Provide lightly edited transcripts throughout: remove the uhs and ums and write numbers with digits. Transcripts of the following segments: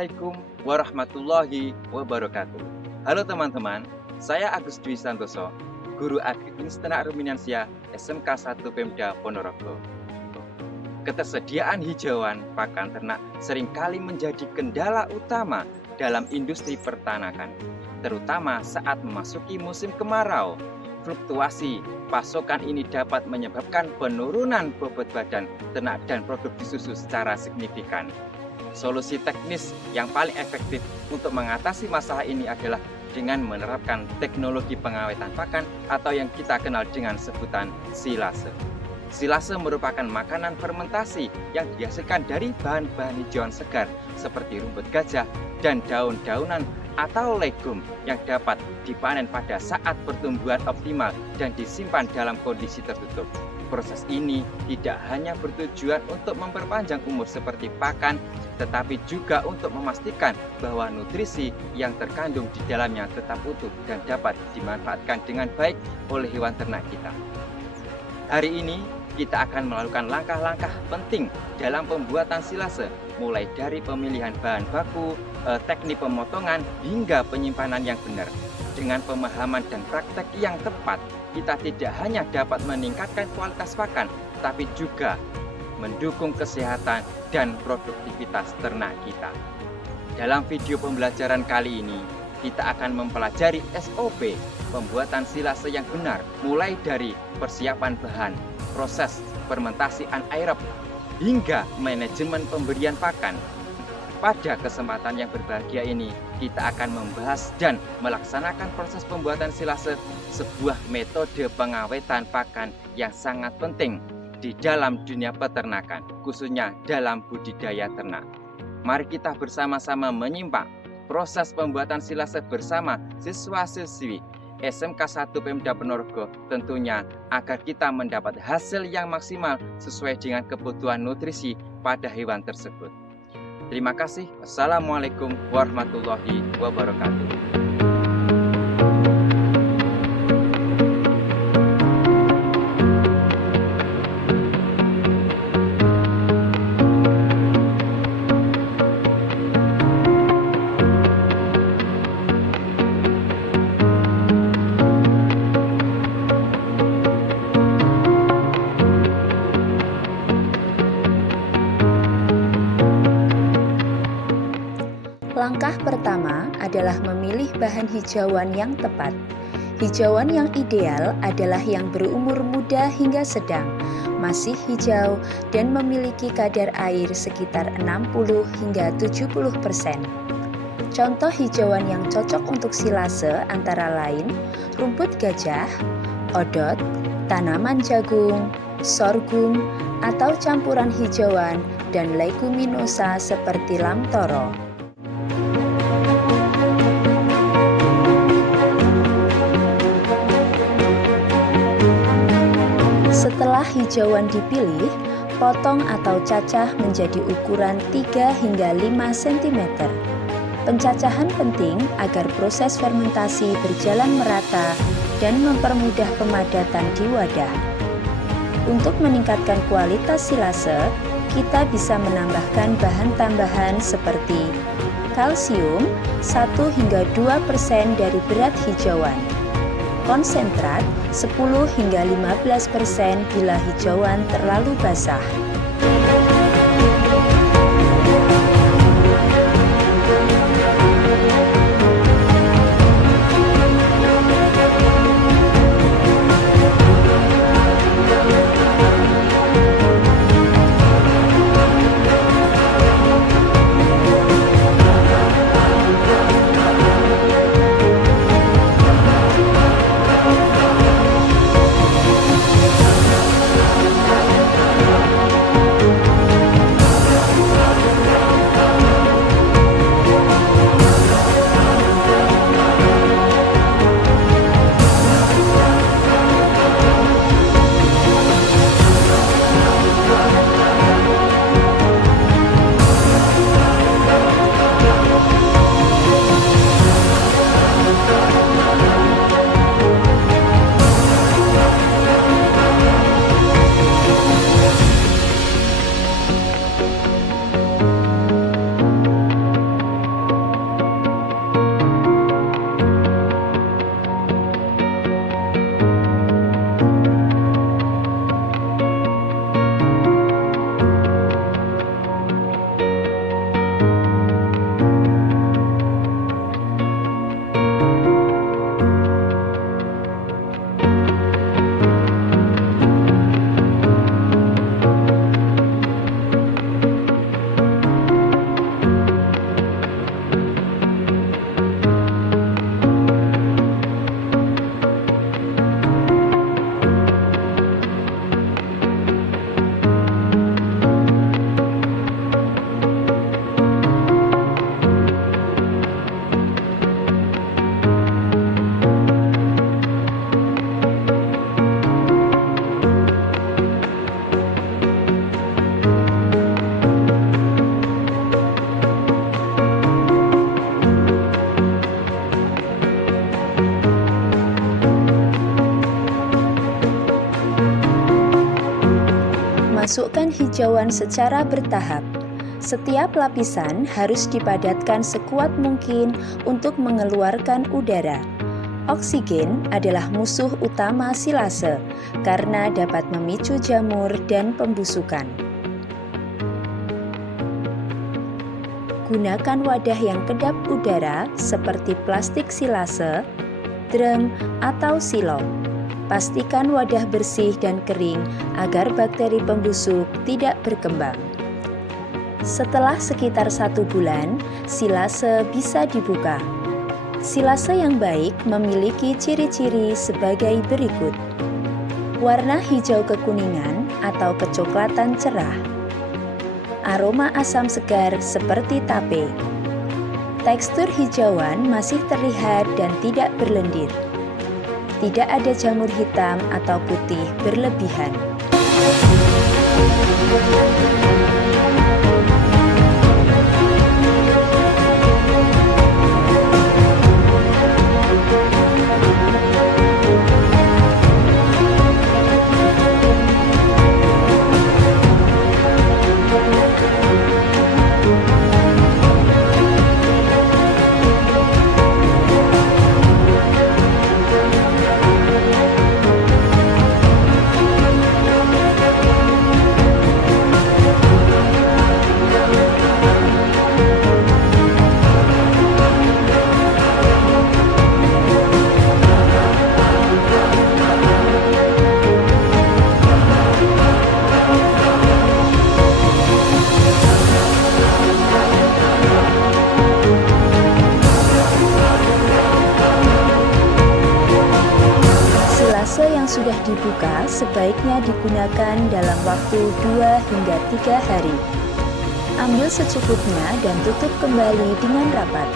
Assalamualaikum warahmatullahi wabarakatuh. Halo teman-teman, saya Agus Dwi Santoso, Guru Agribisnis Ternak Ruminansia SMK 1 Pemda Ponorogo. Ketersediaan hijauan pakan ternak seringkali menjadi kendala utama dalam industri pertanakan, terutama saat memasuki musim kemarau. Fluktuasi pasokan ini dapat menyebabkan penurunan bobot badan ternak dan produksi susu secara signifikan. Solusi teknis yang paling efektif untuk mengatasi masalah ini adalah dengan menerapkan teknologi pengawetan pakan atau yang kita kenal dengan sebutan silase. Silase merupakan makanan fermentasi yang dihasilkan dari bahan-bahan hijauan segar seperti rumput gajah dan daun-daunan atau legum yang dapat dipanen pada saat pertumbuhan optimal dan disimpan dalam kondisi tertutup. Proses ini tidak hanya bertujuan untuk memperpanjang umur seperti pakan, tetapi juga untuk memastikan bahwa nutrisi yang terkandung di dalamnya tetap utuh dan dapat dimanfaatkan dengan baik oleh hewan ternak kita. Hari ini kita akan melakukan langkah-langkah penting dalam pembuatan silase, mulai dari pemilihan bahan baku, teknik pemotongan, hingga penyimpanan yang benar. Dengan pemahaman dan praktek yang tepat, kita tidak hanya dapat meningkatkan kualitas pakan, tapi juga mendukung kesehatan dan produktivitas ternak kita. Dalam video pembelajaran kali ini, kita akan mempelajari SOP pembuatan silase yang benar, mulai dari persiapan bahan, proses fermentasi anaerob, hingga manajemen pemberian pakan. Pada kesempatan yang berbahagia ini, kita akan membahas dan melaksanakan proses pembuatan silase, sebuah metode pengawetan pakan yang sangat penting di dalam dunia peternakan, khususnya dalam budidaya ternak. Mari kita bersama-sama menyimak proses pembuatan silase bersama siswa-siswi SMK 1 Pemda Ponorogo, tentunya agar kita mendapat hasil yang maksimal sesuai dengan kebutuhan nutrisi pada hewan tersebut. Terima kasih. Assalamualaikum warahmatullahi wabarakatuh. Langkah pertama adalah memilih bahan hijauan yang tepat. Hijauan yang ideal adalah yang berumur muda hingga sedang, masih hijau, dan memiliki kadar air sekitar 60 hingga 70%. Contoh hijauan yang cocok untuk silase antara lain rumput gajah, odot, tanaman jagung, sorghum, atau campuran hijauan dan leguminosa seperti lamtoro. Setelah hijauan dipilih, potong atau cacah menjadi ukuran 3 hingga 5 cm. Pencacahan penting agar proses fermentasi berjalan merata dan mempermudah pemadatan di wadah. Untuk meningkatkan kualitas silase, kita bisa menambahkan bahan tambahan seperti kalsium 1 hingga 2% dari berat hijauan, konsentrat 10 hingga 15% bila hijauan terlalu basah. Masukkan hijauan secara bertahap. Setiap lapisan harus dipadatkan sekuat mungkin untuk mengeluarkan udara. Oksigen adalah musuh utama silase karena dapat memicu jamur dan pembusukan. Gunakan wadah yang kedap udara seperti plastik silase, drum, atau silop. Pastikan wadah bersih dan kering agar bakteri pembusuk tidak berkembang. Setelah sekitar 1 bulan, silase bisa dibuka. Silase yang baik memiliki ciri-ciri sebagai berikut. Warna hijau kekuningan atau kecoklatan cerah. Aroma asam segar seperti tape. Tekstur hijauan masih terlihat dan tidak berlendir. Tidak ada jamur hitam atau putih berlebihan. Silase yang sudah dibuka sebaiknya digunakan dalam waktu 2 hingga 3 hari. Ambil secukupnya dan tutup kembali dengan rapat.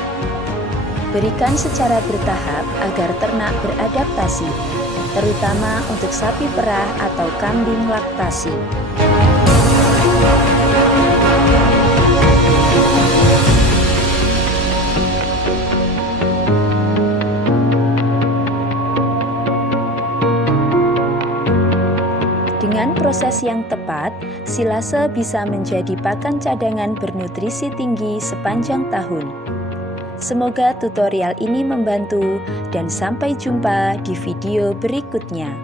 Berikan secara bertahap agar ternak beradaptasi, terutama untuk sapi perah atau kambing laktasi. Dengan proses yang tepat, silase bisa menjadi pakan cadangan bernutrisi tinggi sepanjang tahun. Semoga tutorial ini membantu dan sampai jumpa di video berikutnya.